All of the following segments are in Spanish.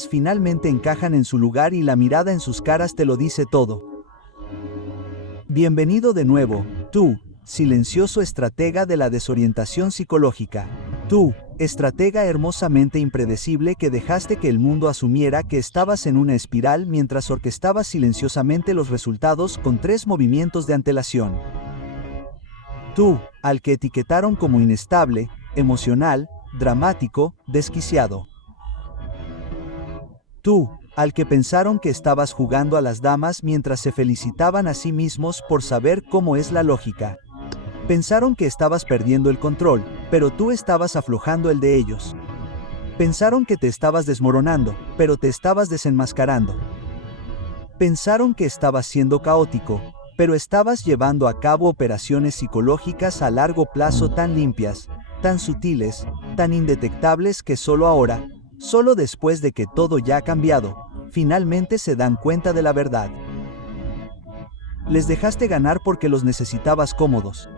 finalmente encajan en su lugar y la mirada en sus caras te lo dice todo. Bienvenido de nuevo, tú, silencioso estratega de la desorientación psicológica. Tú, estratega hermosamente impredecible que dejaste que el mundo asumiera que estabas en una espiral mientras orquestabas silenciosamente los resultados con 3 movimientos de antelación. Tú, al que etiquetaron como inestable, emocional, dramático, desquiciado. Tú, al que pensaron que estabas jugando a las damas mientras se felicitaban a sí mismos por saber cómo es la lógica. Pensaron que estabas perdiendo el control, pero tú estabas aflojando el de ellos. Pensaron que te estabas desmoronando, pero te estabas desenmascarando. Pensaron que estabas siendo caótico, pero estabas llevando a cabo operaciones psicológicas a largo plazo tan limpias, tan sutiles, tan indetectables que solo ahora, solo después de que todo ya ha cambiado, finalmente se dan cuenta de la verdad. Les dejaste ganar porque los necesitabas cómodos.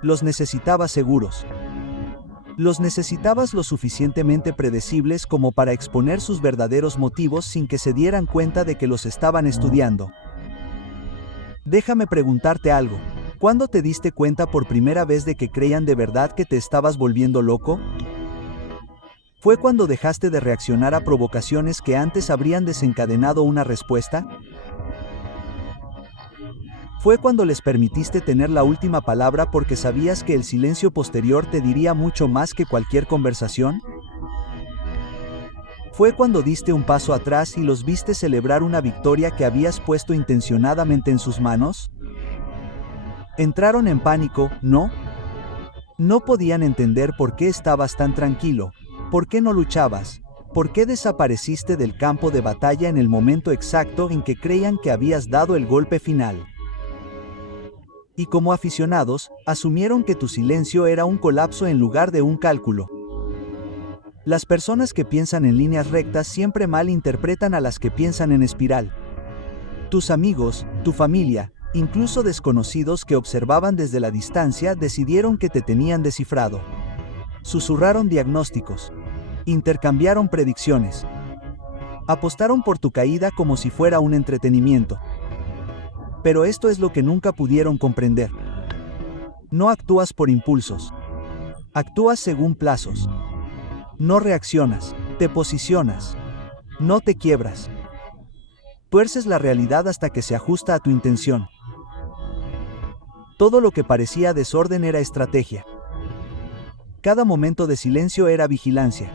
Los necesitabas seguros. Los necesitabas lo suficientemente predecibles como para exponer sus verdaderos motivos sin que se dieran cuenta de que los estaban estudiando. Déjame preguntarte algo. ¿Cuándo te diste cuenta por primera vez de que creían de verdad que te estabas volviendo loco? ¿Fue cuando dejaste de reaccionar a provocaciones que antes habrían desencadenado una respuesta? ¿Fue cuando les permitiste tener la última palabra porque sabías que el silencio posterior te diría mucho más que cualquier conversación? ¿Fue cuando diste un paso atrás y los viste celebrar una victoria que habías puesto intencionadamente en sus manos? Entraron en pánico, ¿no? No podían entender por qué estabas tan tranquilo, por qué no luchabas, por qué desapareciste del campo de batalla en el momento exacto en que creían que habías dado el golpe final. Y como aficionados, asumieron que tu silencio era un colapso en lugar de un cálculo. Las personas que piensan en líneas rectas siempre mal interpretan a las que piensan en espiral. Tus amigos, tu familia, incluso desconocidos que observaban desde la distancia decidieron que te tenían descifrado. Susurraron diagnósticos. Intercambiaron predicciones. Apostaron por tu caída como si fuera un entretenimiento. Pero esto es lo que nunca pudieron comprender. No actúas por impulsos. Actúas según plazos. No reaccionas, te posicionas. No te quiebras. Tuerces la realidad hasta que se ajusta a tu intención. Todo lo que parecía desorden era estrategia. Cada momento de silencio era vigilancia.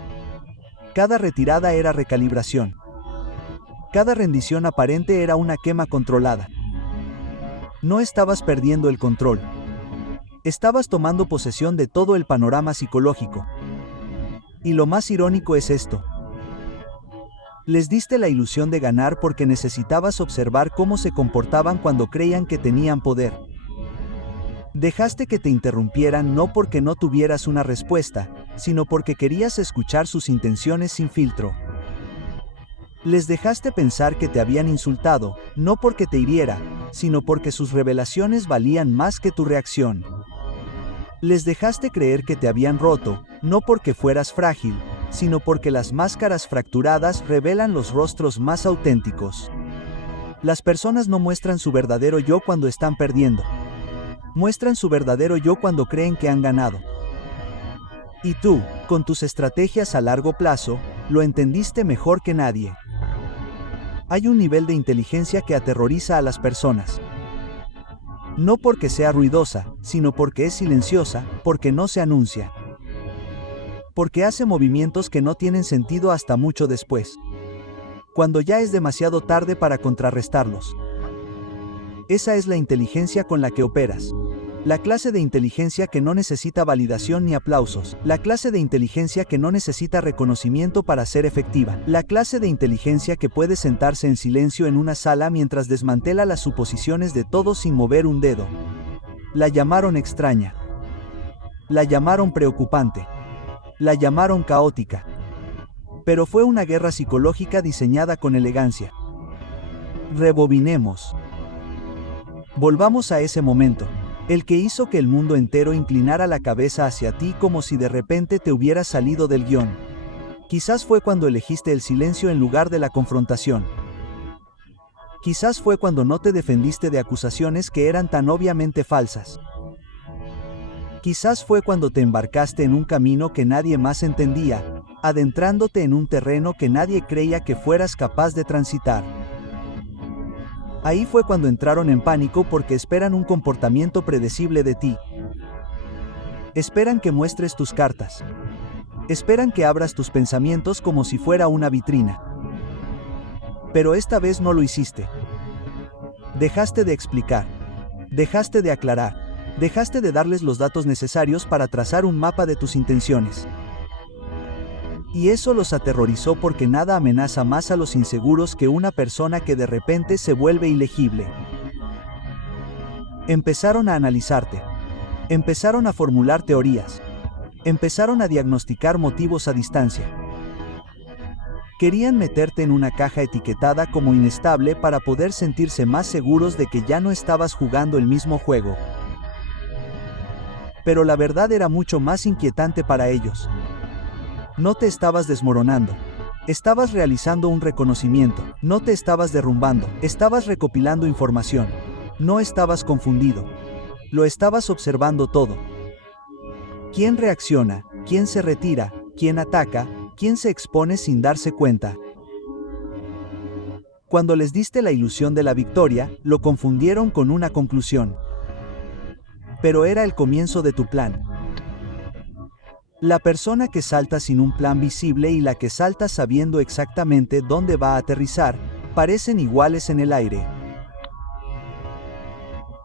Cada retirada era recalibración. Cada rendición aparente era una quema controlada. No estabas perdiendo el control. Estabas tomando posesión de todo el panorama psicológico. Y lo más irónico es esto. Les diste la ilusión de ganar porque necesitabas observar cómo se comportaban cuando creían que tenían poder. Dejaste que te interrumpieran no porque no tuvieras una respuesta, sino porque querías escuchar sus intenciones sin filtro. Les dejaste pensar que te habían insultado, no porque te hiriera, sino porque sus revelaciones valían más que tu reacción. Les dejaste creer que te habían roto, no porque fueras frágil, sino porque las máscaras fracturadas revelan los rostros más auténticos. Las personas no muestran su verdadero yo cuando están perdiendo. Muestran su verdadero yo cuando creen que han ganado. Y tú, con tus estrategias a largo plazo, lo entendiste mejor que nadie. Hay un nivel de inteligencia que aterroriza a las personas. No porque sea ruidosa, sino porque es silenciosa, porque no se anuncia. Porque hace movimientos que no tienen sentido hasta mucho después. Cuando ya es demasiado tarde para contrarrestarlos. Esa es la inteligencia con la que operas. La clase de inteligencia que no necesita validación ni aplausos. La clase de inteligencia que no necesita reconocimiento para ser efectiva. La clase de inteligencia que puede sentarse en silencio en una sala mientras desmantela las suposiciones de todos sin mover un dedo. La llamaron extraña. La llamaron preocupante. La llamaron caótica. Pero fue una guerra psicológica diseñada con elegancia. Rebobinemos. Volvamos a ese momento. El que hizo que el mundo entero inclinara la cabeza hacia ti como si de repente te hubieras salido del guión. Quizás fue cuando elegiste el silencio en lugar de la confrontación. Quizás fue cuando no te defendiste de acusaciones que eran tan obviamente falsas. Quizás fue cuando te embarcaste en un camino que nadie más entendía, adentrándote en un terreno que nadie creía que fueras capaz de transitar. Ahí fue cuando entraron en pánico porque esperan un comportamiento predecible de ti. Esperan que muestres tus cartas. Esperan que abras tus pensamientos como si fuera una vitrina. Pero esta vez no lo hiciste. Dejaste de explicar. Dejaste de aclarar. Dejaste de darles los datos necesarios para trazar un mapa de tus intenciones. Y eso los aterrorizó porque nada amenaza más a los inseguros que una persona que de repente se vuelve ilegible. Empezaron a analizarte. Empezaron a formular teorías. Empezaron a diagnosticar motivos a distancia. Querían meterte en una caja etiquetada como inestable para poder sentirse más seguros de que ya no estabas jugando el mismo juego. Pero la verdad era mucho más inquietante para ellos. No te estabas desmoronando. Estabas realizando un reconocimiento. No te estabas derrumbando. Estabas recopilando información. No estabas confundido. Lo estabas observando todo. ¿Quién reacciona? ¿Quién se retira? ¿Quién ataca? ¿Quién se expone sin darse cuenta? Cuando les diste la ilusión de la victoria, lo confundieron con una conclusión. Pero era el comienzo de tu plan. La persona que salta sin un plan visible y la que salta sabiendo exactamente dónde va a aterrizar, parecen iguales en el aire.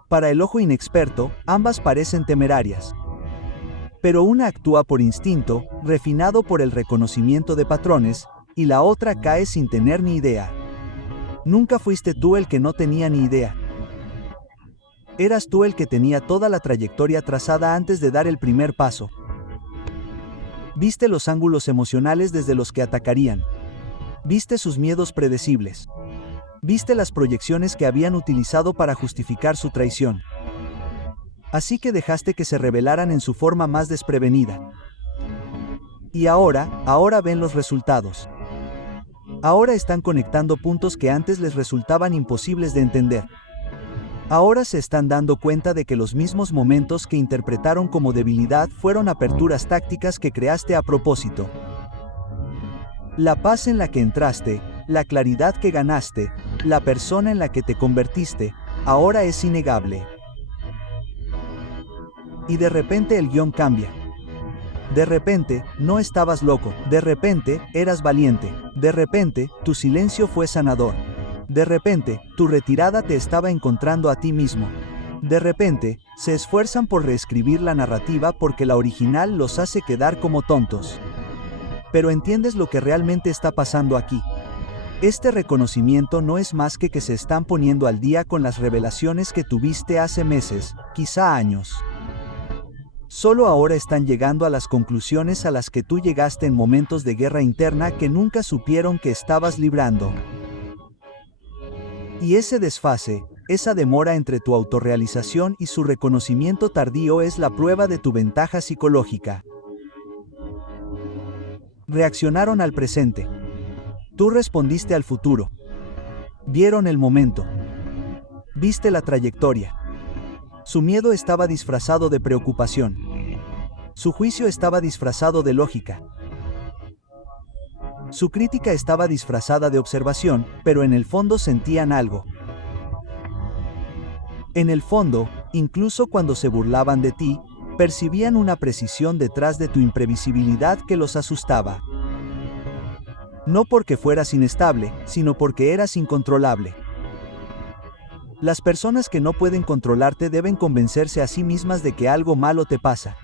Para el ojo inexperto, ambas parecen temerarias. Pero una actúa por instinto, refinado por el reconocimiento de patrones, y la otra cae sin tener ni idea. Nunca fuiste tú el que no tenía ni idea. Eras tú el que tenía toda la trayectoria trazada antes de dar el primer paso. Viste los ángulos emocionales desde los que atacarían. Viste sus miedos predecibles. Viste las proyecciones que habían utilizado para justificar su traición. Así que dejaste que se revelaran en su forma más desprevenida. Y ahora ven los resultados. Ahora están conectando puntos que antes les resultaban imposibles de entender. Ahora se están dando cuenta de que los mismos momentos que interpretaron como debilidad fueron aperturas tácticas que creaste a propósito. La paz en la que entraste, la claridad que ganaste, la persona en la que te convertiste, ahora es innegable. Y de repente el guión cambia. De repente, no estabas loco. De repente, eras valiente. De repente, tu silencio fue sanador. De repente, tu retirada te estaba encontrando a ti mismo. De repente, se esfuerzan por reescribir la narrativa porque la original los hace quedar como tontos. Pero ¿entiendes lo que realmente está pasando aquí? Este reconocimiento no es más que se están poniendo al día con las revelaciones que tuviste hace meses, quizá años. Solo ahora están llegando a las conclusiones a las que tú llegaste en momentos de guerra interna que nunca supieron que estabas librando. Y ese desfase, esa demora entre tu autorrealización y su reconocimiento tardío es la prueba de tu ventaja psicológica. Reaccionaron al presente. Tú respondiste al futuro. Vieron el momento. Viste la trayectoria. Su miedo estaba disfrazado de preocupación. Su juicio estaba disfrazado de lógica. Su crítica estaba disfrazada de observación, pero en el fondo sentían algo. En el fondo, incluso cuando se burlaban de ti, percibían una precisión detrás de tu imprevisibilidad que los asustaba. No porque fueras inestable, sino porque eras incontrolable. Las personas que no pueden controlarte deben convencerse a sí mismas de que algo malo te pasa.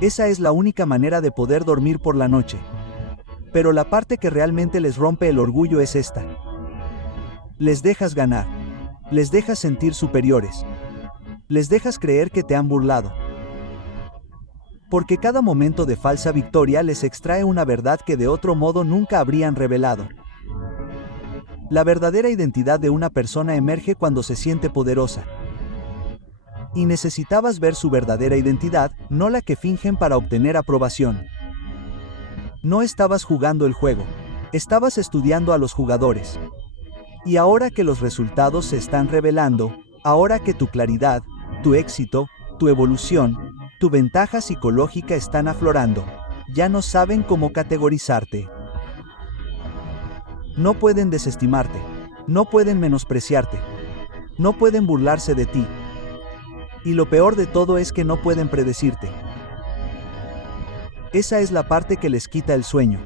Esa es la única manera de poder dormir por la noche. Pero la parte que realmente les rompe el orgullo es esta. Les dejas ganar. Les dejas sentir superiores. Les dejas creer que te han burlado. Porque cada momento de falsa victoria les extrae una verdad que de otro modo nunca habrían revelado. La verdadera identidad de una persona emerge cuando se siente poderosa. Y necesitabas ver su verdadera identidad, no la que fingen para obtener aprobación. No estabas jugando el juego. Estabas estudiando a los jugadores. Y ahora que los resultados se están revelando, ahora que tu claridad, tu éxito, tu evolución, tu ventaja psicológica están aflorando, ya no saben cómo categorizarte. No pueden desestimarte. No pueden menospreciarte. No pueden burlarse de ti. Y lo peor de todo es que no pueden predecirte. Esa es la parte que les quita el sueño.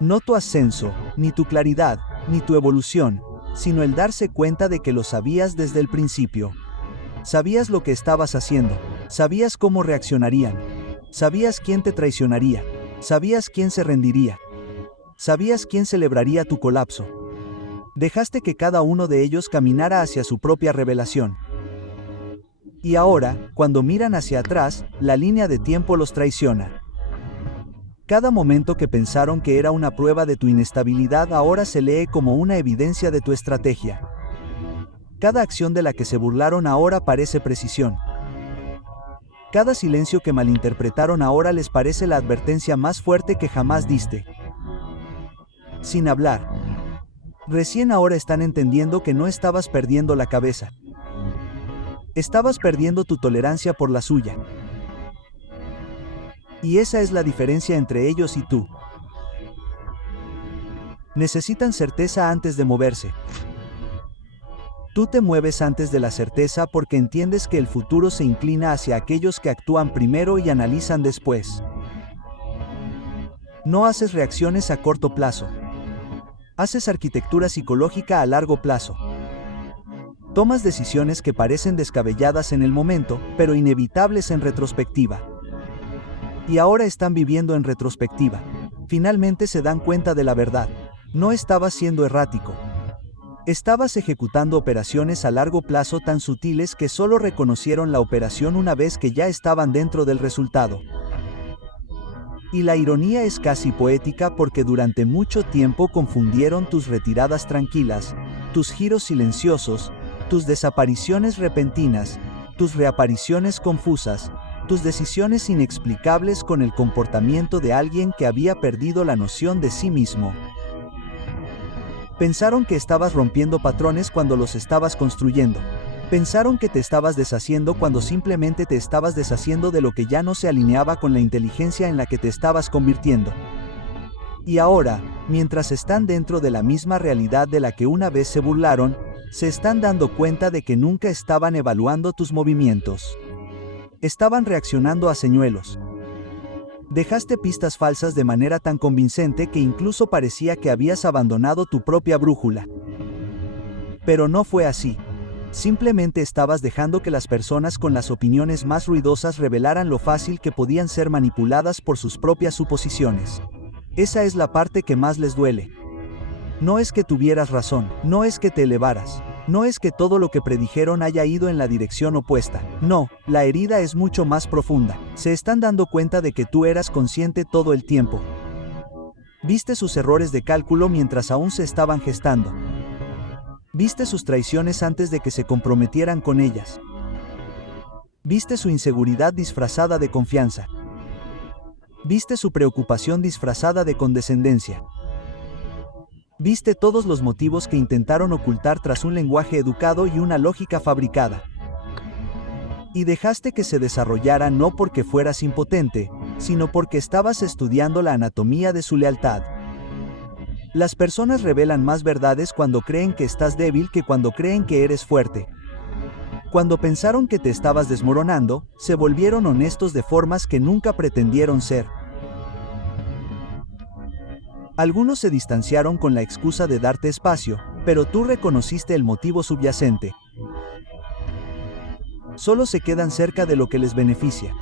No tu ascenso, ni tu claridad, ni tu evolución, sino el darse cuenta de que lo sabías desde el principio. Sabías lo que estabas haciendo, sabías cómo reaccionarían, sabías quién te traicionaría, sabías quién se rendiría, sabías quién celebraría tu colapso. Dejaste que cada uno de ellos caminara hacia su propia revelación. Y ahora, cuando miran hacia atrás, la línea de tiempo los traiciona. Cada momento que pensaron que era una prueba de tu inestabilidad ahora se lee como una evidencia de tu estrategia. Cada acción de la que se burlaron ahora parece precisión. Cada silencio que malinterpretaron ahora les parece la advertencia más fuerte que jamás diste. Sin hablar. Recién ahora están entendiendo que no estabas perdiendo la cabeza. Estabas perdiendo tu tolerancia por la suya. Y esa es la diferencia entre ellos y tú. Necesitan certeza antes de moverse. Tú te mueves antes de la certeza porque entiendes que el futuro se inclina hacia aquellos que actúan primero y analizan después. No haces reacciones a corto plazo. Haces arquitectura psicológica a largo plazo. Tomas decisiones que parecen descabelladas en el momento, pero inevitables en retrospectiva. Y ahora están viviendo en retrospectiva. Finalmente se dan cuenta de la verdad. No estabas siendo errático. Estabas ejecutando operaciones a largo plazo tan sutiles que solo reconocieron la operación una vez que ya estaban dentro del resultado. Y la ironía es casi poética porque durante mucho tiempo confundieron tus retiradas tranquilas, tus giros silenciosos, tus desapariciones repentinas, tus reapariciones confusas, tus decisiones inexplicables con el comportamiento de alguien que había perdido la noción de sí mismo. Pensaron que estabas rompiendo patrones cuando los estabas construyendo. Pensaron que te estabas deshaciendo cuando simplemente te estabas deshaciendo de lo que ya no se alineaba con la inteligencia en la que te estabas convirtiendo. Y ahora, mientras están dentro de la misma realidad de la que una vez se burlaron, se están dando cuenta de que nunca estaban evaluando tus movimientos. Estaban reaccionando a señuelos. Dejaste pistas falsas de manera tan convincente que incluso parecía que habías abandonado tu propia brújula. Pero no fue así. Simplemente estabas dejando que las personas con las opiniones más ruidosas revelaran lo fácil que podían ser manipuladas por sus propias suposiciones. Esa es la parte que más les duele. No es que tuvieras razón, no es que te elevaras. No es que todo lo que predijeron haya ido en la dirección opuesta. No, la herida es mucho más profunda. Se están dando cuenta de que tú eras consciente todo el tiempo. Viste sus errores de cálculo mientras aún se estaban gestando. Viste sus traiciones antes de que se comprometieran con ellas. Viste su inseguridad disfrazada de confianza. Viste su preocupación disfrazada de condescendencia. Viste todos los motivos que intentaron ocultar tras un lenguaje educado y una lógica fabricada. Y dejaste que se desarrollara no porque fueras impotente, sino porque estabas estudiando la anatomía de su lealtad. Las personas revelan más verdades cuando creen que estás débil que cuando creen que eres fuerte. Cuando pensaron que te estabas desmoronando, se volvieron honestos de formas que nunca pretendieron ser. Algunos se distanciaron con la excusa de darte espacio, pero tú reconociste el motivo subyacente. Solo se quedan cerca de lo que les beneficia.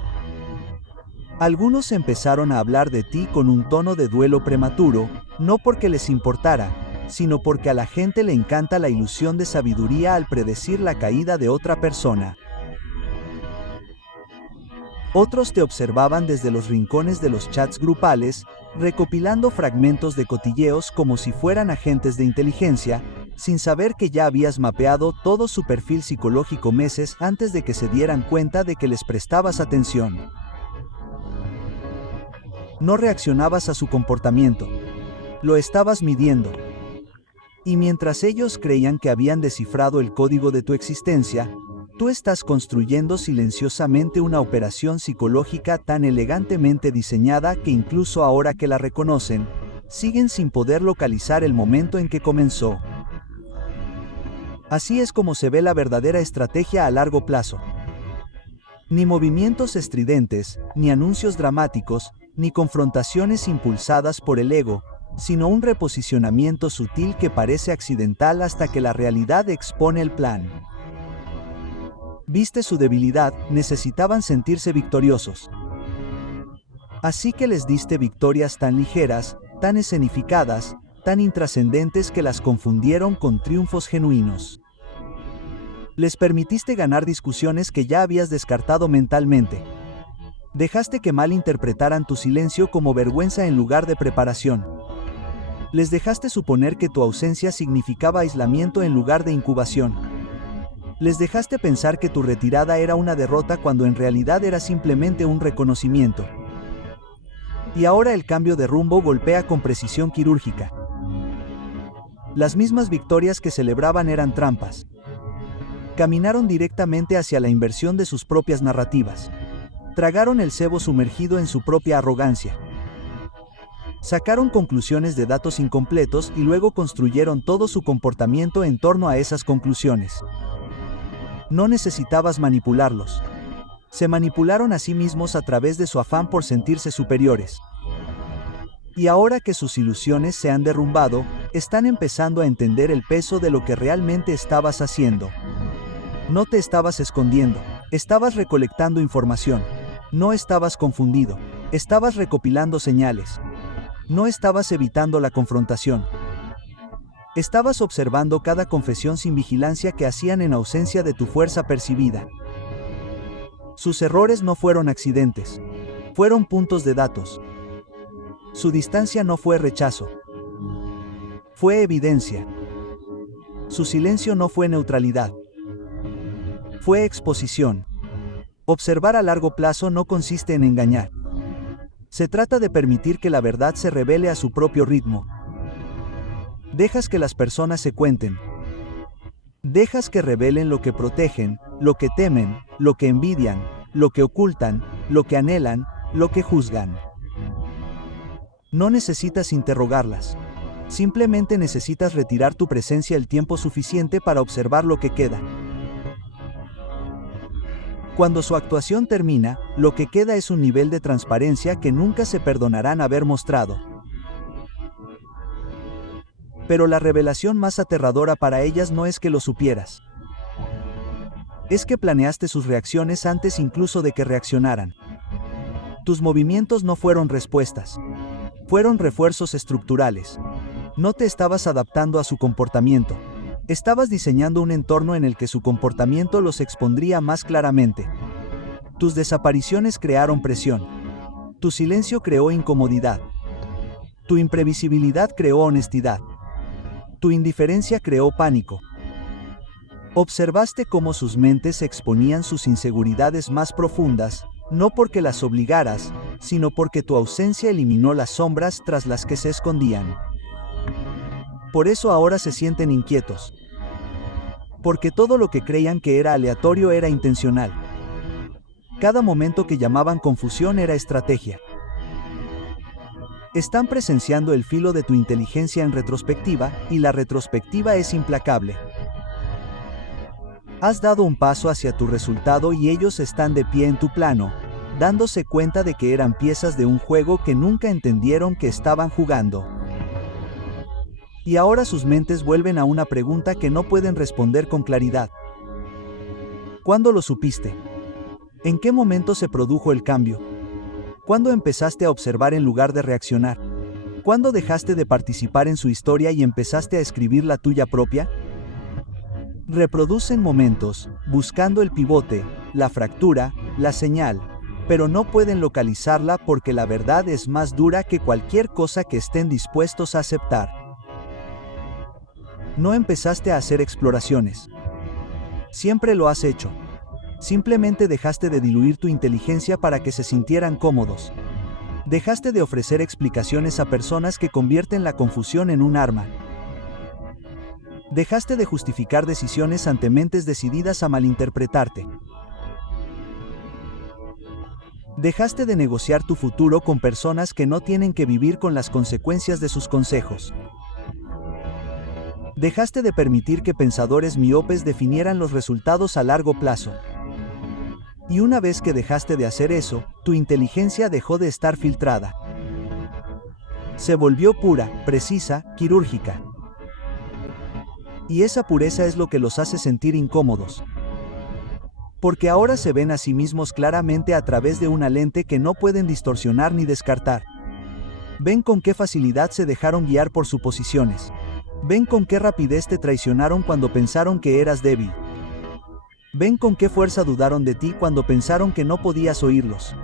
Algunos empezaron a hablar de ti con un tono de duelo prematuro, no porque les importara, sino porque a la gente le encanta la ilusión de sabiduría al predecir la caída de otra persona. Otros te observaban desde los rincones de los chats grupales, recopilando fragmentos de cotilleos como si fueran agentes de inteligencia, sin saber que ya habías mapeado todo su perfil psicológico meses antes de que se dieran cuenta de que les prestabas atención. No reaccionabas a su comportamiento. Lo estabas midiendo. Y mientras ellos creían que habían descifrado el código de tu existencia, tú estás construyendo silenciosamente una operación psicológica tan elegantemente diseñada que incluso ahora que la reconocen, siguen sin poder localizar el momento en que comenzó. Así es como se ve la verdadera estrategia a largo plazo. Ni movimientos estridentes, ni anuncios dramáticos, ni confrontaciones impulsadas por el ego, sino un reposicionamiento sutil que parece accidental hasta que la realidad expone el plan. Viste su debilidad, necesitaban sentirse victoriosos. Así que les diste victorias tan ligeras, tan escenificadas, tan intrascendentes que las confundieron con triunfos genuinos. Les permitiste ganar discusiones que ya habías descartado mentalmente. Dejaste que malinterpretaran tu silencio como vergüenza en lugar de preparación. Les dejaste suponer que tu ausencia significaba aislamiento en lugar de incubación. Les dejaste pensar que tu retirada era una derrota cuando en realidad era simplemente un reconocimiento. Y ahora el cambio de rumbo golpea con precisión quirúrgica. Las mismas victorias que celebraban eran trampas. Caminaron directamente hacia la inversión de sus propias narrativas. Tragaron el cebo sumergido en su propia arrogancia. Sacaron conclusiones de datos incompletos y luego construyeron todo su comportamiento en torno a esas conclusiones. No necesitabas manipularlos. Se manipularon a sí mismos a través de su afán por sentirse superiores. Y ahora que sus ilusiones se han derrumbado, están empezando a entender el peso de lo que realmente estabas haciendo. No te estabas escondiendo, estabas recolectando información. No estabas confundido, estabas recopilando señales. No estabas evitando la confrontación. Estabas observando cada confesión sin vigilancia que hacían en ausencia de tu fuerza percibida. Sus errores no fueron accidentes. Fueron puntos de datos. Su distancia no fue rechazo. Fue evidencia. Su silencio no fue neutralidad. Fue exposición. Observar a largo plazo no consiste en engañar. Se trata de permitir que la verdad se revele a su propio ritmo. Dejas que las personas se cuenten. Dejas que revelen lo que protegen, lo que temen, lo que envidian, lo que ocultan, lo que anhelan, lo que juzgan. No necesitas interrogarlas. Simplemente necesitas retirar tu presencia el tiempo suficiente para observar lo que queda. Cuando su actuación termina, lo que queda es un nivel de transparencia que nunca se perdonarán haber mostrado. Pero la revelación más aterradora para ellas no es que lo supieras. Es que planeaste sus reacciones antes incluso de que reaccionaran. Tus movimientos no fueron respuestas. Fueron refuerzos estructurales. No te estabas adaptando a su comportamiento. Estabas diseñando un entorno en el que su comportamiento los expondría más claramente. Tus desapariciones crearon presión. Tu silencio creó incomodidad. Tu imprevisibilidad creó honestidad. Tu indiferencia creó pánico. Observaste cómo sus mentes exponían sus inseguridades más profundas, no porque las obligaras, sino porque tu ausencia eliminó las sombras tras las que se escondían. Por eso ahora se sienten inquietos. Porque todo lo que creían que era aleatorio era intencional. Cada momento que llamaban confusión era estrategia. Están presenciando el filo de tu inteligencia en retrospectiva, y la retrospectiva es implacable. Has dado un paso hacia tu resultado y ellos están de pie en tu plano, dándose cuenta de que eran piezas de un juego que nunca entendieron que estaban jugando. Y ahora sus mentes vuelven a una pregunta que no pueden responder con claridad. ¿Cuándo lo supiste? ¿En qué momento se produjo el cambio? ¿Cuándo empezaste a observar en lugar de reaccionar? ¿Cuándo dejaste de participar en su historia y empezaste a escribir la tuya propia? Reproducen momentos, buscando el pivote, la fractura, la señal, pero no pueden localizarla porque la verdad es más dura que cualquier cosa que estén dispuestos a aceptar. No empezaste a hacer exploraciones. Siempre lo has hecho. Simplemente dejaste de diluir tu inteligencia para que se sintieran cómodos. Dejaste de ofrecer explicaciones a personas que convierten la confusión en un arma. Dejaste de justificar decisiones ante mentes decididas a malinterpretarte. Dejaste de negociar tu futuro con personas que no tienen que vivir con las consecuencias de sus consejos. Dejaste de permitir que pensadores miopes definieran los resultados a largo plazo. Y una vez que dejaste de hacer eso, tu inteligencia dejó de estar filtrada. Se volvió pura, precisa, quirúrgica. Y esa pureza es lo que los hace sentir incómodos. Porque ahora se ven a sí mismos claramente a través de una lente que no pueden distorsionar ni descartar. Ven con qué facilidad se dejaron guiar por suposiciones. Ven con qué rapidez te traicionaron cuando pensaron que eras débil. Ven con qué fuerza dudaron de ti cuando pensaron que no podías oírlos.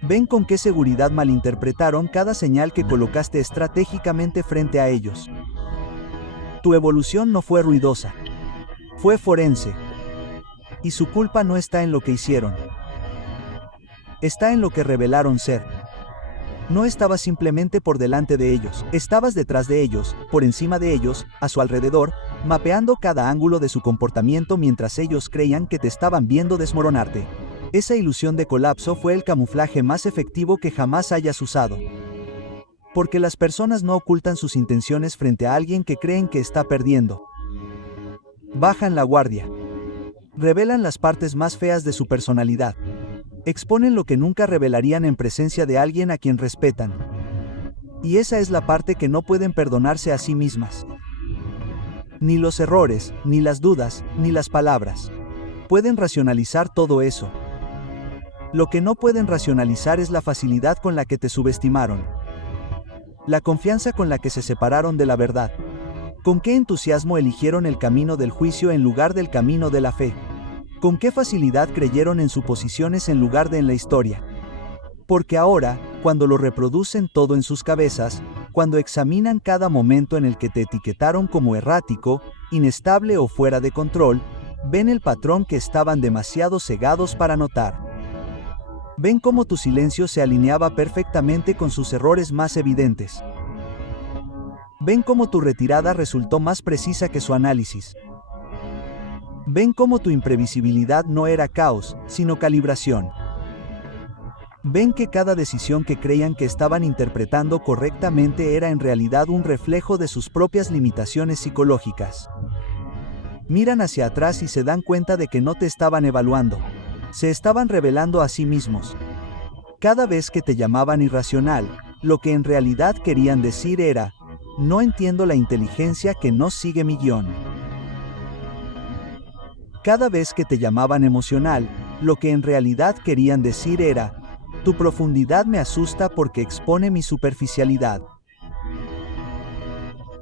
Ven con qué seguridad malinterpretaron cada señal que colocaste estratégicamente frente a ellos. Tu evolución no fue ruidosa. Fue forense. Y su culpa no está en lo que hicieron. Está en lo que revelaron ser. No estabas simplemente por delante de ellos, estabas detrás de ellos, por encima de ellos, a su alrededor, mapeando cada ángulo de su comportamiento mientras ellos creían que te estaban viendo desmoronarte. Esa ilusión de colapso fue el camuflaje más efectivo que jamás hayas usado. Porque las personas no ocultan sus intenciones frente a alguien que creen que está perdiendo. Bajan la guardia. Revelan las partes más feas de su personalidad. Exponen lo que nunca revelarían en presencia de alguien a quien respetan. Y esa es la parte que no pueden perdonarse a sí mismas. Ni los errores, ni las dudas, ni las palabras. Pueden racionalizar todo eso. Lo que no pueden racionalizar es la facilidad con la que te subestimaron. La confianza con la que se separaron de la verdad. ¿Con qué entusiasmo eligieron el camino del juicio en lugar del camino de la fe? ¿Con qué facilidad creyeron en suposiciones en lugar de en la historia? Porque ahora, cuando lo reproducen todo en sus cabezas, cuando examinan cada momento en el que te etiquetaron como errático, inestable o fuera de control, ven el patrón que estaban demasiado cegados para notar. Ven cómo tu silencio se alineaba perfectamente con sus errores más evidentes. Ven cómo tu retirada resultó más precisa que su análisis. Ven cómo tu imprevisibilidad no era caos, sino calibración. Ven que cada decisión que creían que estaban interpretando correctamente era en realidad un reflejo de sus propias limitaciones psicológicas. Miran hacia atrás y se dan cuenta de que no te estaban evaluando. Se estaban revelando a sí mismos. Cada vez que te llamaban irracional, lo que en realidad querían decir era: no entiendo la inteligencia que no sigue mi guión. Cada vez que te llamaban emocional, lo que en realidad querían decir era: tu profundidad me asusta porque expone mi superficialidad.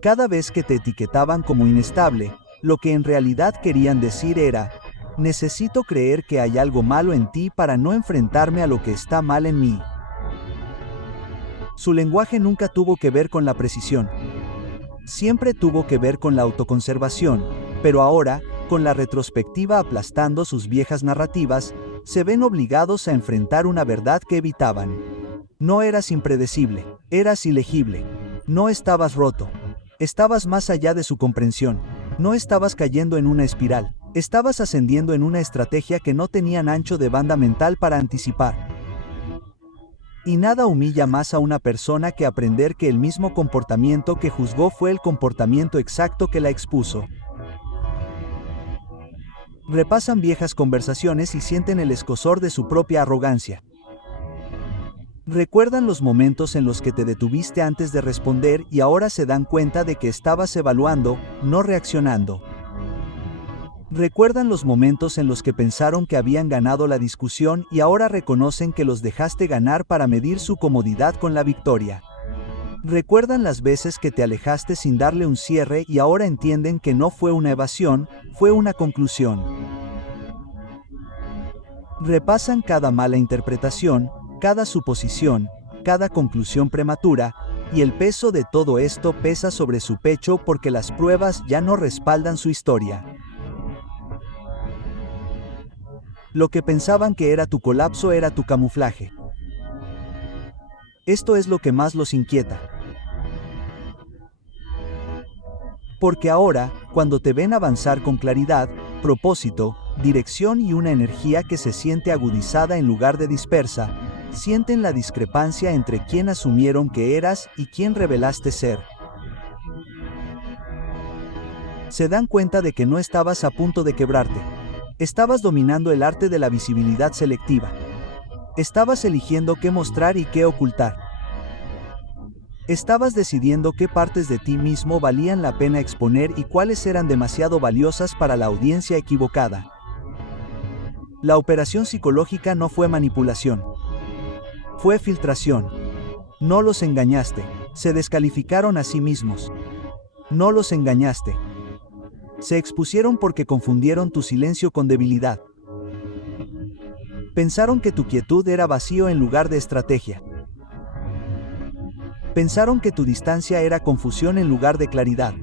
Cada vez que te etiquetaban como inestable, lo que en realidad querían decir era: necesito creer que hay algo malo en ti para no enfrentarme a lo que está mal en mí. Su lenguaje nunca tuvo que ver con la precisión. Siempre tuvo que ver con la autoconservación, pero ahora, con la retrospectiva aplastando sus viejas narrativas, se ven obligados a enfrentar una verdad que evitaban. No eras impredecible, eras ilegible. No estabas roto. Estabas más allá de su comprensión. No estabas cayendo en una espiral. Estabas ascendiendo en una estrategia que no tenían ancho de banda mental para anticipar. Y nada humilla más a una persona que aprender que el mismo comportamiento que juzgó fue el comportamiento exacto que la expuso. Repasan viejas conversaciones y sienten el escozor de su propia arrogancia. Recuerdan los momentos en los que te detuviste antes de responder y ahora se dan cuenta de que estabas evaluando, no reaccionando. Recuerdan los momentos en los que pensaron que habían ganado la discusión y ahora reconocen que los dejaste ganar para medir su comodidad con la victoria. Recuerdan las veces que te alejaste sin darle un cierre y ahora entienden que no fue una evasión, fue una conclusión. Repasan cada mala interpretación, cada suposición, cada conclusión prematura, y el peso de todo esto pesa sobre su pecho porque las pruebas ya no respaldan su historia. Lo que pensaban que era tu colapso era tu camuflaje. Esto es lo que más los inquieta. Porque ahora, cuando te ven avanzar con claridad, propósito, dirección y una energía que se siente agudizada en lugar de dispersa, sienten la discrepancia entre quién asumieron que eras y quién revelaste ser. Se dan cuenta de que no estabas a punto de quebrarte. Estabas dominando el arte de la visibilidad selectiva. Estabas eligiendo qué mostrar y qué ocultar. Estabas decidiendo qué partes de ti mismo valían la pena exponer y cuáles eran demasiado valiosas para la audiencia equivocada. La operación psicológica no fue manipulación. Fue filtración. No los engañaste. Se descalificaron a sí mismos. No los engañaste. Se expusieron porque confundieron tu silencio con debilidad. Pensaron que tu quietud era vacío en lugar de estrategia. Pensaron que tu distancia era confusión en lugar de claridad.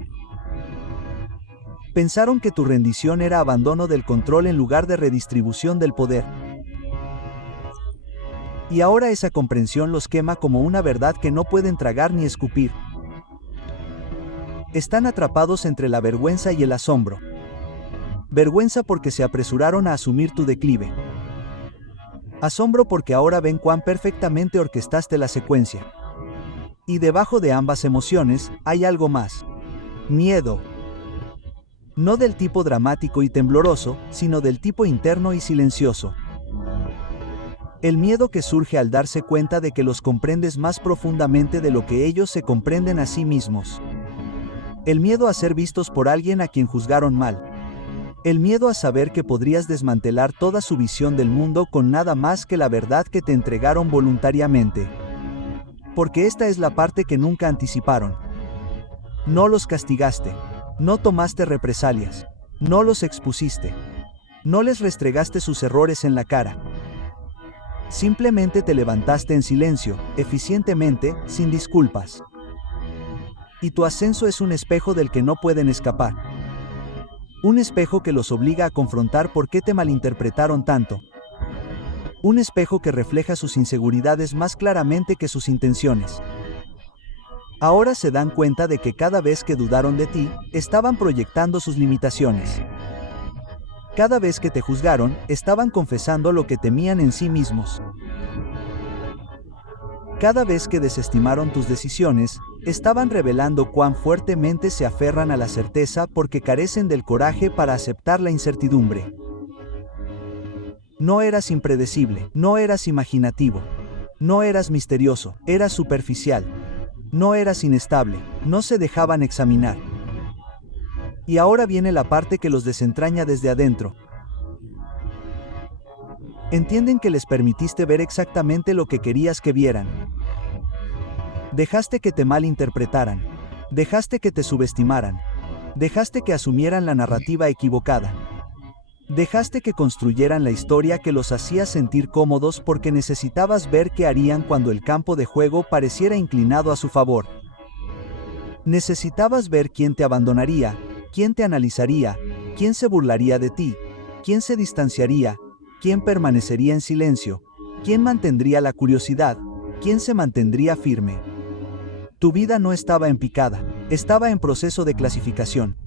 Pensaron que tu rendición era abandono del control en lugar de redistribución del poder. Y ahora esa comprensión los quema como una verdad que no pueden tragar ni escupir. Están atrapados entre la vergüenza y el asombro. Vergüenza porque se apresuraron a asumir tu declive. Asombro porque ahora ven cuán perfectamente orquestaste la secuencia. Y debajo de ambas emociones, hay algo más. Miedo. No del tipo dramático y tembloroso, sino del tipo interno y silencioso. El miedo que surge al darse cuenta de que los comprendes más profundamente de lo que ellos se comprenden a sí mismos. El miedo a ser vistos por alguien a quien juzgaron mal. El miedo a saber que podrías desmantelar toda su visión del mundo con nada más que la verdad que te entregaron voluntariamente. Porque esta es la parte que nunca anticiparon. No los castigaste. No tomaste represalias. No los expusiste. No les restregaste sus errores en la cara. Simplemente te levantaste en silencio, eficientemente, sin disculpas. Y tu ascenso es un espejo del que no pueden escapar. Un espejo que los obliga a confrontar por qué te malinterpretaron tanto. Un espejo que refleja sus inseguridades más claramente que sus intenciones. Ahora se dan cuenta de que cada vez que dudaron de ti, estaban proyectando sus limitaciones. Cada vez que te juzgaron, estaban confesando lo que temían en sí mismos. Cada vez que desestimaron tus decisiones, estaban revelando cuán fuertemente se aferran a la certeza porque carecen del coraje para aceptar la incertidumbre. No eras impredecible, no eras imaginativo, no eras misterioso, eras superficial. No eras inestable, no se dejaban examinar. Y ahora viene la parte que los desentraña desde adentro. Entienden que les permitiste ver exactamente lo que querías que vieran. Dejaste que te malinterpretaran. Dejaste que te subestimaran. Dejaste que asumieran la narrativa equivocada. Dejaste que construyeran la historia que los hacía sentir cómodos porque necesitabas ver qué harían cuando el campo de juego pareciera inclinado a su favor. Necesitabas ver quién te abandonaría, quién te analizaría, quién se burlaría de ti, quién se distanciaría, quién permanecería en silencio, quién mantendría la curiosidad, quién se mantendría firme. Tu vida no estaba en picada, estaba en proceso de clasificación.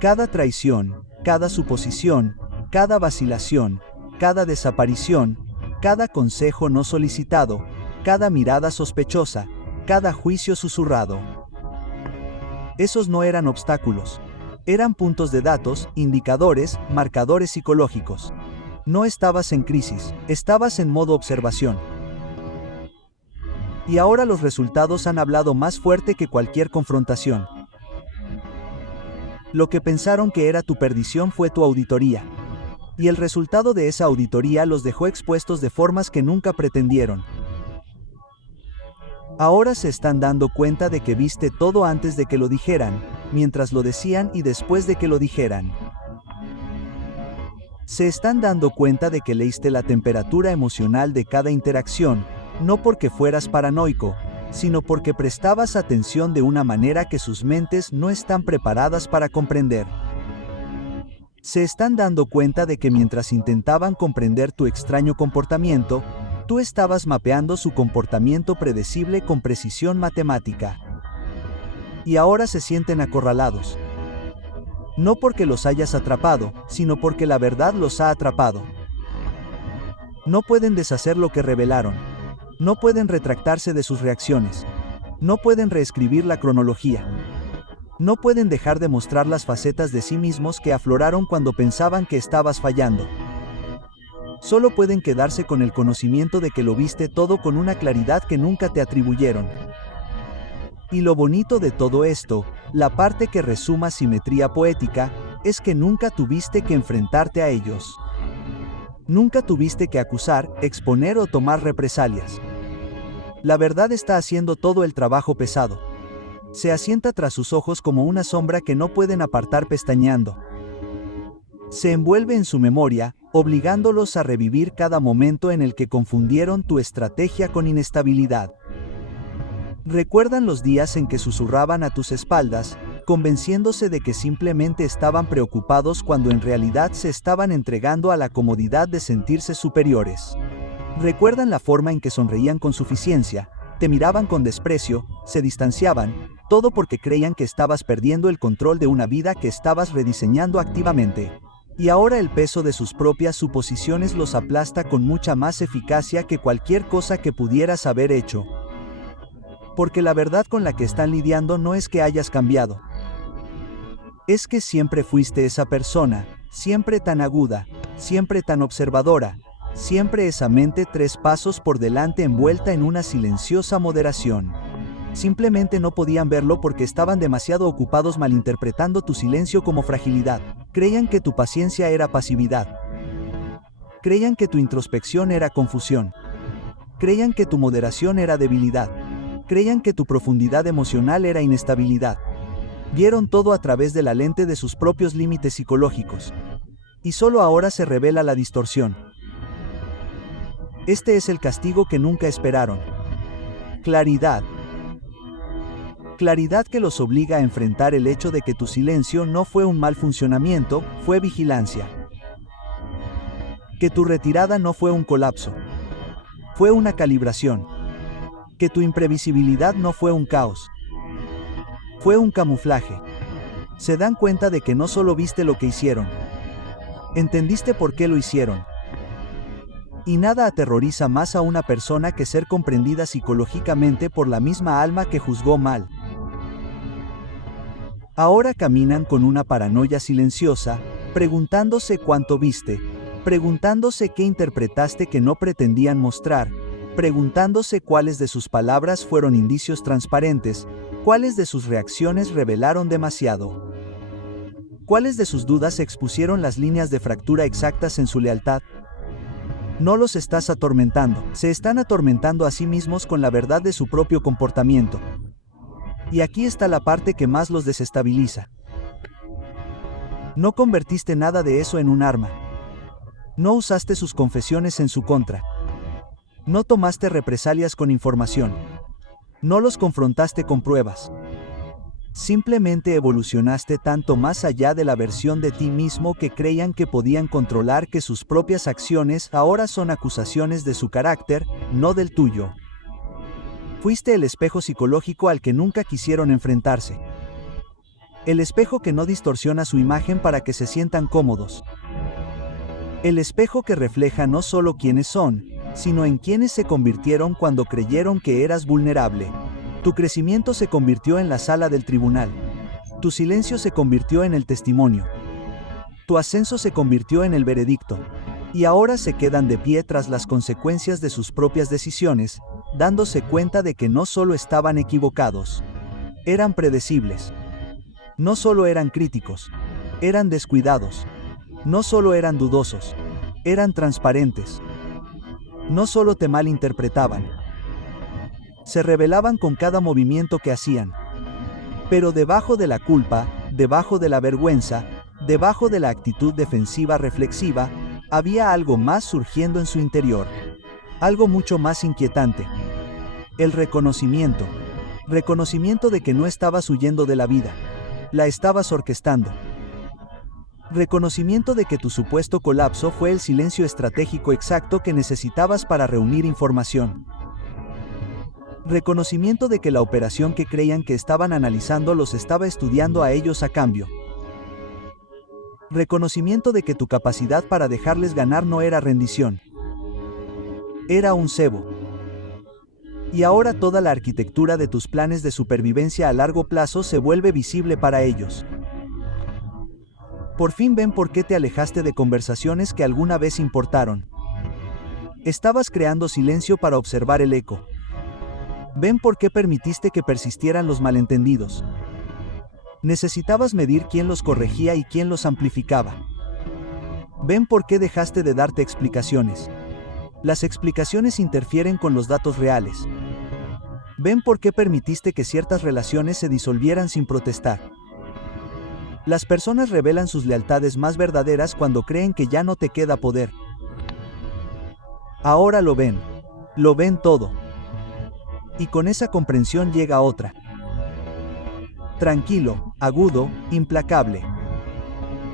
Cada traición, cada suposición, cada vacilación, cada desaparición, cada consejo no solicitado, cada mirada sospechosa, cada juicio susurrado. Esos no eran obstáculos. Eran puntos de datos, indicadores, marcadores psicológicos. No estabas en crisis, estabas en modo observación. Y ahora los resultados han hablado más fuerte que cualquier confrontación. Lo que pensaron que era tu perdición fue tu auditoría. Y el resultado de esa auditoría los dejó expuestos de formas que nunca pretendieron. Ahora se están dando cuenta de que viste todo antes de que lo dijeran, mientras lo decían y después de que lo dijeran. Se están dando cuenta de que leíste la temperatura emocional de cada interacción, no porque fueras paranoico, sino porque prestabas atención de una manera que sus mentes no están preparadas para comprender. Se están dando cuenta de que mientras intentaban comprender tu extraño comportamiento, Tú estabas mapeando su comportamiento predecible con precisión matemática. Y ahora se sienten acorralados. No porque los hayas atrapado, sino porque la verdad los ha atrapado. No pueden deshacer lo que revelaron. No pueden retractarse de sus reacciones. No pueden reescribir la cronología. No pueden dejar de mostrar las facetas de sí mismos que afloraron cuando pensaban que estabas fallando. Solo pueden quedarse con el conocimiento de que lo viste todo con una claridad que nunca te atribuyeron. Y lo bonito de todo esto, la parte que resuma simetría poética, es que nunca tuviste que enfrentarte a ellos. Nunca tuviste que acusar, exponer o tomar represalias. La verdad está haciendo todo el trabajo pesado. Se asienta tras sus ojos como una sombra que no pueden apartar pestañeando. Se envuelve en su memoria, obligándolos a revivir cada momento en el que confundieron tu estrategia con inestabilidad. Recuerdan los días en que susurraban a tus espaldas, convenciéndose de que simplemente estaban preocupados cuando en realidad se estaban entregando a la comodidad de sentirse superiores. Recuerdan la forma en que sonreían con suficiencia, te miraban con desprecio, se distanciaban, todo porque creían que estabas perdiendo el control de una vida que estabas rediseñando activamente. Y ahora el peso de sus propias suposiciones los aplasta con mucha más eficacia que cualquier cosa que pudieras haber hecho. Porque la verdad con la que están lidiando no es que hayas cambiado. Es que siempre fuiste esa persona, siempre tan aguda, siempre tan observadora, siempre esa mente 3 pasos por delante envuelta en una silenciosa moderación. Simplemente no podían verlo porque estaban demasiado ocupados malinterpretando tu silencio como fragilidad. Creían que tu paciencia era pasividad. Creían que tu introspección era confusión. Creían que tu moderación era debilidad. Creían que tu profundidad emocional era inestabilidad. Vieron todo a través de la lente de sus propios límites psicológicos. Y solo ahora se revela la distorsión. Este es el castigo que nunca esperaron. Claridad. Claridad que los obliga a enfrentar el hecho de que tu silencio no fue un mal funcionamiento, fue vigilancia. Que tu retirada no fue un colapso. Fue una calibración. Que tu imprevisibilidad no fue un caos. Fue un camuflaje. Se dan cuenta de que no solo viste lo que hicieron. Entendiste por qué lo hicieron. Y nada aterroriza más a una persona que ser comprendida psicológicamente por la misma alma que juzgó mal. Ahora caminan con una paranoia silenciosa, preguntándose cuánto viste, preguntándose qué interpretaste que no pretendían mostrar, preguntándose cuáles de sus palabras fueron indicios transparentes, cuáles de sus reacciones revelaron demasiado. ¿Cuáles de sus dudas expusieron las líneas de fractura exactas en su lealtad? No los estás atormentando, se están atormentando a sí mismos con la verdad de su propio comportamiento. Y aquí está la parte que más los desestabiliza. No convertiste nada de eso en un arma. No usaste sus confesiones en su contra. No tomaste represalias con información. No los confrontaste con pruebas. Simplemente evolucionaste tanto más allá de la versión de ti mismo que creían que podían controlar que sus propias acciones ahora son acusaciones de su carácter, no del tuyo. Fuiste el espejo psicológico al que nunca quisieron enfrentarse. El espejo que no distorsiona su imagen para que se sientan cómodos. El espejo que refleja no solo quiénes son, sino en quienes se convirtieron cuando creyeron que eras vulnerable. Tu crecimiento se convirtió en la sala del tribunal. Tu silencio se convirtió en el testimonio. Tu ascenso se convirtió en el veredicto. Y ahora se quedan de pie tras las consecuencias de sus propias decisiones, dándose cuenta de que no solo estaban equivocados, eran predecibles. No solo eran críticos, eran descuidados. No solo eran dudosos, eran transparentes. No solo te malinterpretaban, se rebelaban con cada movimiento que hacían. Pero debajo de la culpa, debajo de la vergüenza, debajo de la actitud defensiva reflexiva, había algo más surgiendo en su interior. Algo mucho más inquietante. El reconocimiento. Reconocimiento de que no estabas huyendo de la vida. La estabas orquestando. Reconocimiento de que tu supuesto colapso fue el silencio estratégico exacto que necesitabas para reunir información. Reconocimiento de que la operación que creían que estaban analizando los estaba estudiando a ellos a cambio. Reconocimiento de que tu capacidad para dejarles ganar no era rendición. Era un cebo. Y ahora toda la arquitectura de tus planes de supervivencia a largo plazo se vuelve visible para ellos. Por fin ven por qué te alejaste de conversaciones que alguna vez importaron. Estabas creando silencio para observar el eco. Ven por qué permitiste que persistieran los malentendidos. Necesitabas medir quién los corregía y quién los amplificaba. Ven por qué dejaste de darte explicaciones. Las explicaciones interfieren con los datos reales. Ven por qué permitiste que ciertas relaciones se disolvieran sin protestar. Las personas revelan sus lealtades más verdaderas cuando creen que ya no te queda poder. Ahora lo ven todo. Y con esa comprensión llega otra. Tranquilo, agudo, implacable.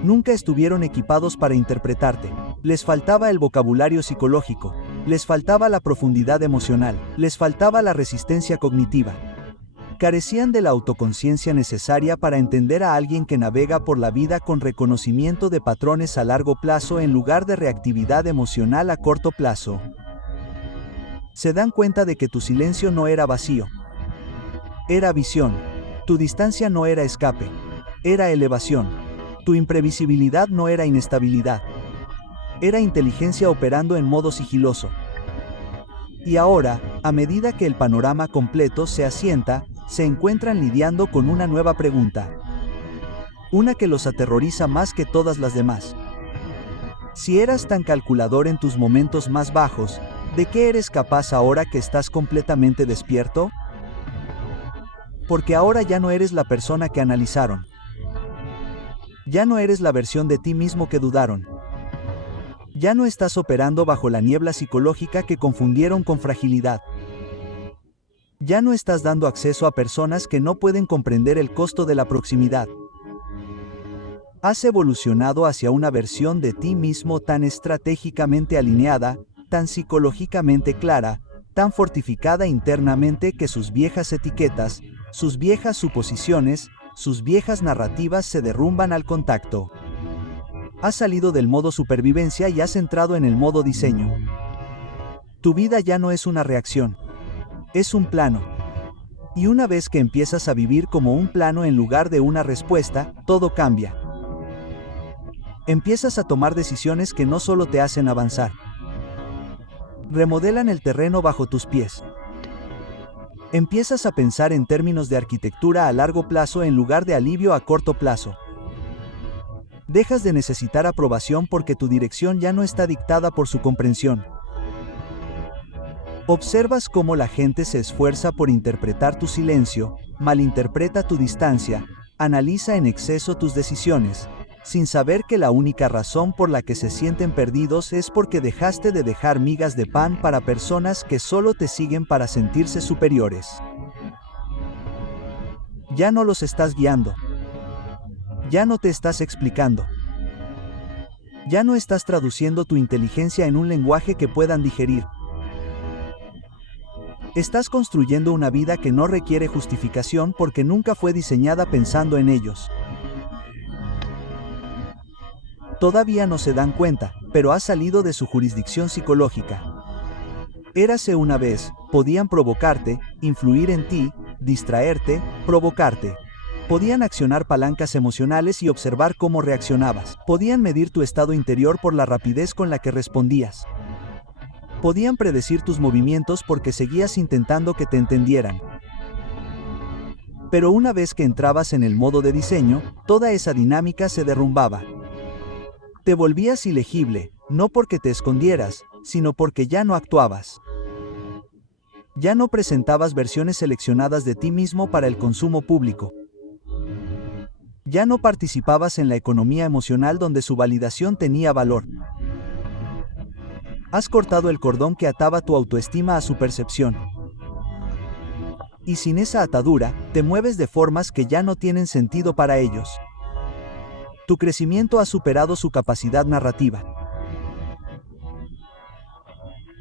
Nunca estuvieron equipados para interpretarte. Les faltaba el vocabulario psicológico, les faltaba la profundidad emocional, les faltaba la resistencia cognitiva. Carecían de la autoconciencia necesaria para entender a alguien que navega por la vida con reconocimiento de patrones a largo plazo en lugar de reactividad emocional a corto plazo. Se dan cuenta de que tu silencio no era vacío. Era visión. Tu distancia no era escape. Era elevación. Tu imprevisibilidad no era inestabilidad. Era inteligencia operando en modo sigiloso. Y ahora, a medida que el panorama completo se asienta, se encuentran lidiando con una nueva pregunta. Una que los aterroriza más que todas las demás. Si eras tan calculador en tus momentos más bajos, ¿de qué eres capaz ahora que estás completamente despierto? Porque ahora ya no eres la persona que analizaron. Ya no eres la versión de ti mismo que dudaron. Ya no estás operando bajo la niebla psicológica que confundieron con fragilidad. Ya no estás dando acceso a personas que no pueden comprender el costo de la proximidad. Has evolucionado hacia una versión de ti mismo tan estratégicamente alineada, tan psicológicamente clara, tan fortificada internamente que sus viejas etiquetas, sus viejas suposiciones, sus viejas narrativas se derrumban al contacto. Has salido del modo supervivencia y has entrado en el modo diseño. Tu vida ya no es una reacción. Es un plano. Y una vez que empiezas a vivir como un plano en lugar de una respuesta, todo cambia. Empiezas a tomar decisiones que no solo te hacen avanzar. Remodelan el terreno bajo tus pies. Empiezas a pensar en términos de arquitectura a largo plazo en lugar de alivio a corto plazo. Dejas de necesitar aprobación porque tu dirección ya no está dictada por su comprensión. Observas cómo la gente se esfuerza por interpretar tu silencio, malinterpreta tu distancia, analiza en exceso tus decisiones, sin saber que la única razón por la que se sienten perdidos es porque dejaste de dejar migas de pan para personas que solo te siguen para sentirse superiores. Ya no los estás guiando. Ya no te estás explicando. Ya no estás traduciendo tu inteligencia en un lenguaje que puedan digerir. Estás construyendo una vida que no requiere justificación porque nunca fue diseñada pensando en ellos. Todavía no se dan cuenta, pero has salido de su jurisdicción psicológica. Érase una vez, podían provocarte, influir en ti, distraerte, provocarte. Podían accionar palancas emocionales y observar cómo reaccionabas. Podían medir tu estado interior por la rapidez con la que respondías. Podían predecir tus movimientos porque seguías intentando que te entendieran. Pero una vez que entrabas en el modo de diseño, toda esa dinámica se derrumbaba. Te volvías ilegible, no porque te escondieras, sino porque ya no actuabas. Ya no presentabas versiones seleccionadas de ti mismo para el consumo público. Ya no participabas en la economía emocional donde su validación tenía valor. Has cortado el cordón que ataba tu autoestima a su percepción. Y sin esa atadura, te mueves de formas que ya no tienen sentido para ellos. Tu crecimiento ha superado su capacidad narrativa.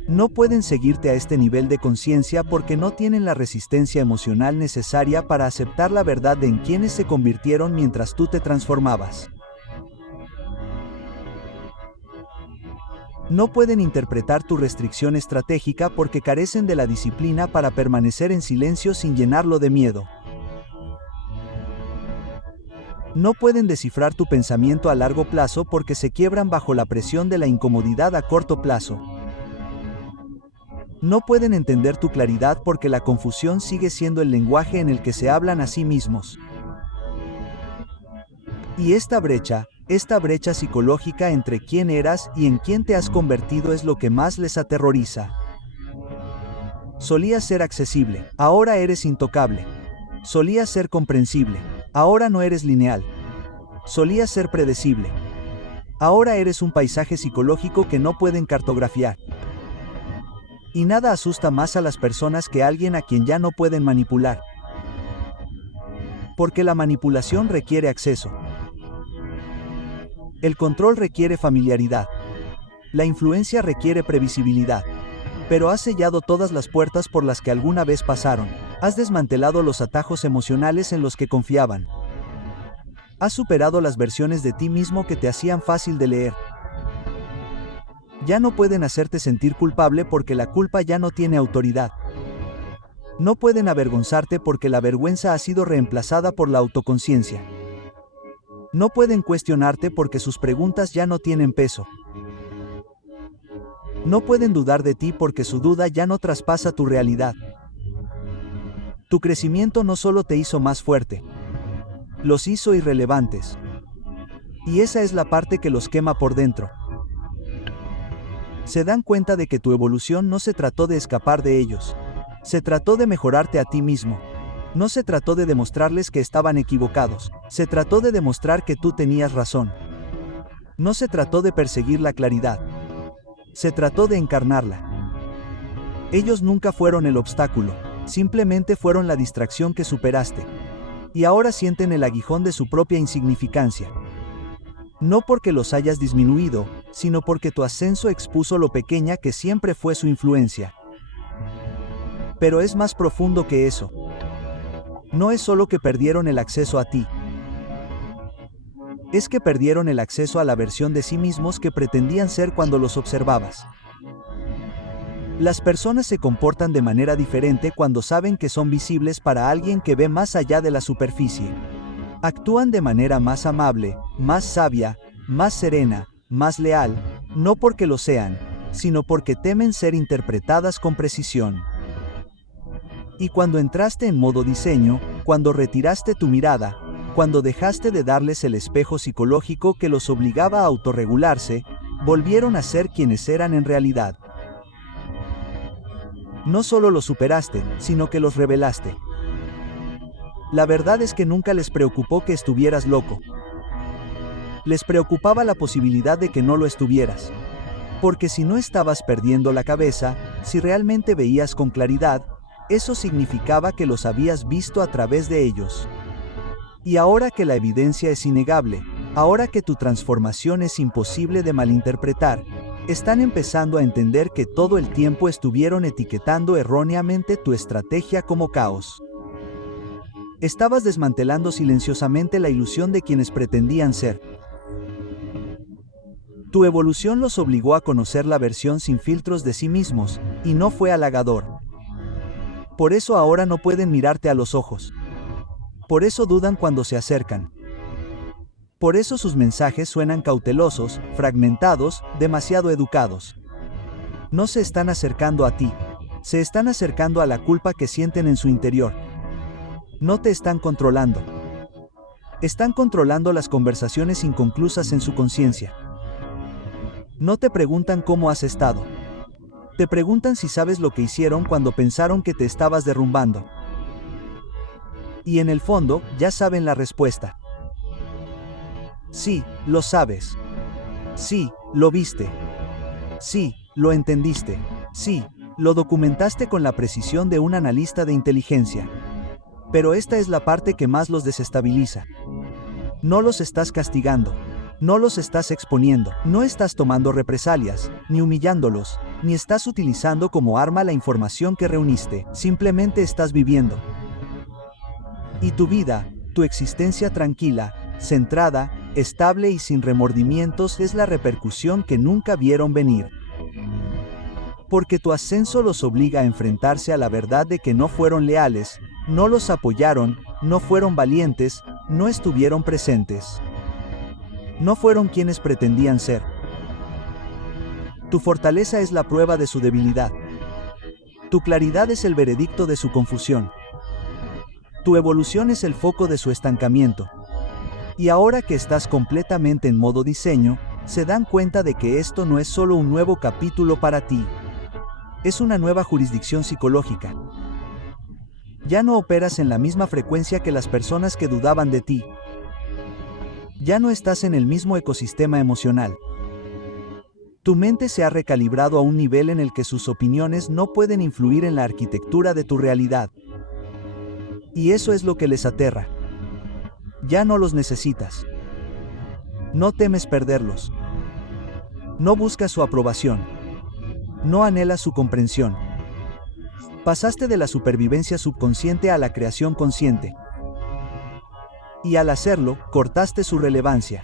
No pueden seguirte a este nivel de conciencia porque no tienen la resistencia emocional necesaria para aceptar la verdad de en quienes se convirtieron mientras tú te transformabas. No pueden interpretar tu restricción estratégica porque carecen de la disciplina para permanecer en silencio sin llenarlo de miedo. No pueden descifrar tu pensamiento a largo plazo porque se quiebran bajo la presión de la incomodidad a corto plazo. No pueden entender tu claridad porque la confusión sigue siendo el lenguaje en el que se hablan a sí mismos. Y esta brecha psicológica entre quién eras y en quién te has convertido es lo que más les aterroriza. Solías ser accesible, ahora eres intocable. Solías ser comprensible, ahora no eres lineal. Solías ser predecible, ahora eres un paisaje psicológico que no pueden cartografiar. Y nada asusta más a las personas que alguien a quien ya no pueden manipular. Porque la manipulación requiere acceso. El control requiere familiaridad. La influencia requiere previsibilidad. Pero has sellado todas las puertas por las que alguna vez pasaron. Has desmantelado los atajos emocionales en los que confiaban. Has superado las versiones de ti mismo que te hacían fácil de leer. Ya no pueden hacerte sentir culpable porque la culpa ya no tiene autoridad. No pueden avergonzarte porque la vergüenza ha sido reemplazada por la autoconciencia. No pueden cuestionarte porque sus preguntas ya no tienen peso. No pueden dudar de ti porque su duda ya no traspasa tu realidad. Tu crecimiento no solo te hizo más fuerte, los hizo irrelevantes. Y esa es la parte que los quema por dentro. Se dan cuenta de que tu evolución no se trató de escapar de ellos. Se trató de mejorarte a ti mismo. No se trató de demostrarles que estaban equivocados. Se trató de demostrar que tú tenías razón. No se trató de perseguir la claridad. Se trató de encarnarla. Ellos nunca fueron el obstáculo, simplemente fueron la distracción que superaste. Y ahora sienten el aguijón de su propia insignificancia. No porque los hayas disminuido, sino porque tu ascenso expuso lo pequeña que siempre fue su influencia. Pero es más profundo que eso. No es solo que perdieron el acceso a ti. Es que perdieron el acceso a la versión de sí mismos que pretendían ser cuando los observabas. Las personas se comportan de manera diferente cuando saben que son visibles para alguien que ve más allá de la superficie. Actúan de manera más amable, más sabia, más serena, más leal, no porque lo sean, sino porque temen ser interpretadas con precisión. Y cuando entraste en modo diseño, cuando retiraste tu mirada, cuando dejaste de darles el espejo psicológico que los obligaba a autorregularse, volvieron a ser quienes eran en realidad. No solo los superaste, sino que los revelaste. La verdad es que nunca les preocupó que estuvieras loco. Les preocupaba la posibilidad de que no lo estuvieras. Porque si no estabas perdiendo la cabeza, si realmente veías con claridad, eso significaba que los habías visto a través de ellos. Y ahora que la evidencia es innegable, ahora que tu transformación es imposible de malinterpretar, están empezando a entender que todo el tiempo estuvieron etiquetando erróneamente tu estrategia como caos. Estabas desmantelando silenciosamente la ilusión de quienes pretendían ser. Tu evolución los obligó a conocer la versión sin filtros de sí mismos, y no fue halagador. Por eso ahora no pueden mirarte a los ojos. Por eso dudan cuando se acercan. Por eso sus mensajes suenan cautelosos, fragmentados, demasiado educados. No se están acercando a ti. Se están acercando a la culpa que sienten en su interior. No te están controlando. Están controlando las conversaciones inconclusas en su conciencia. No te preguntan cómo has estado. Te preguntan si sabes lo que hicieron cuando pensaron que te estabas derrumbando. Y en el fondo, ya saben la respuesta. Sí, lo sabes. Sí, lo viste. Sí, lo entendiste. Sí, lo documentaste con la precisión de un analista de inteligencia. Pero esta es la parte que más los desestabiliza. No los estás castigando. No los estás exponiendo. No estás tomando represalias, ni humillándolos, ni estás utilizando como arma la información que reuniste. Simplemente estás viviendo. Y tu vida, tu existencia tranquila, centrada, estable y sin remordimientos es la repercusión que nunca vieron venir. Porque tu ascenso los obliga a enfrentarse a la verdad de que no fueron leales, no los apoyaron, no fueron valientes, no estuvieron presentes. No fueron quienes pretendían ser. Tu fortaleza es la prueba de su debilidad. Tu claridad es el veredicto de su confusión. Tu evolución es el foco de su estancamiento. Y ahora que estás completamente en modo diseño, se dan cuenta de que esto no es solo un nuevo capítulo para ti. Es una nueva jurisdicción psicológica. Ya no operas en la misma frecuencia que las personas que dudaban de ti. Ya no estás en el mismo ecosistema emocional. Tu mente se ha recalibrado a un nivel en el que sus opiniones no pueden influir en la arquitectura de tu realidad. Y eso es lo que les aterra. Ya no los necesitas. No temes perderlos. No buscas su aprobación. No anhelas su comprensión. Pasaste de la supervivencia subconsciente a la creación consciente. Y al hacerlo, cortaste su relevancia.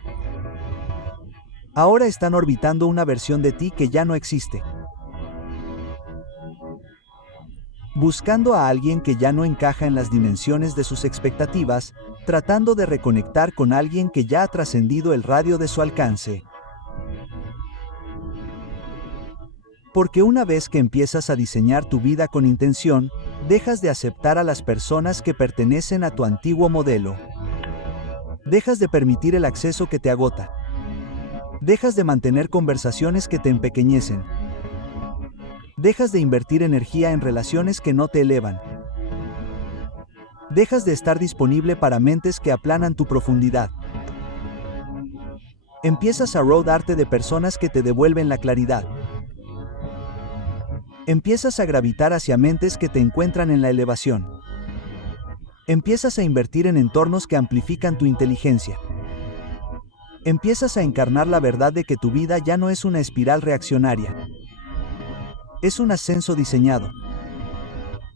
Ahora están orbitando una versión de ti que ya no existe. Buscando a alguien que ya no encaja en las dimensiones de sus expectativas, tratando de reconectar con alguien que ya ha trascendido el radio de su alcance. Porque una vez que empiezas a diseñar tu vida con intención, dejas de aceptar a las personas que pertenecen a tu antiguo modelo. Dejas de permitir el acceso que te agota. Dejas de mantener conversaciones que te empequeñecen. Dejas de invertir energía en relaciones que no te elevan. Dejas de estar disponible para mentes que aplanan tu profundidad. Empiezas a rodearte de personas que te devuelven la claridad. Empiezas a gravitar hacia mentes que te encuentran en la elevación. Empiezas a invertir en entornos que amplifican tu inteligencia. Empiezas a encarnar la verdad de que tu vida ya no es una espiral reaccionaria. Es un ascenso diseñado.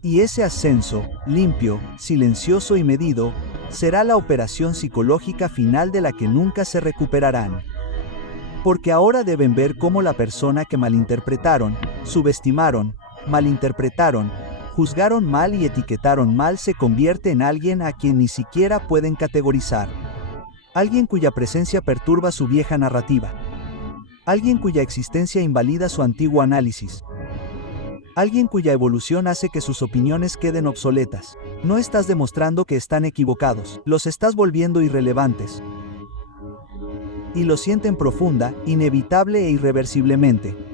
Y ese ascenso, limpio, silencioso y medido, será la operación psicológica final de la que nunca se recuperarán. Porque ahora deben ver cómo la persona que malinterpretaron, subestimaron, malinterpretaron, juzgaron mal y etiquetaron mal se convierte en alguien a quien ni siquiera pueden categorizar. Alguien cuya presencia perturba su vieja narrativa. Alguien cuya existencia invalida su antiguo análisis. Alguien cuya evolución hace que sus opiniones queden obsoletas. No estás demostrando que están equivocados, los estás volviendo irrelevantes. Y lo sienten profunda, inevitable e irreversiblemente.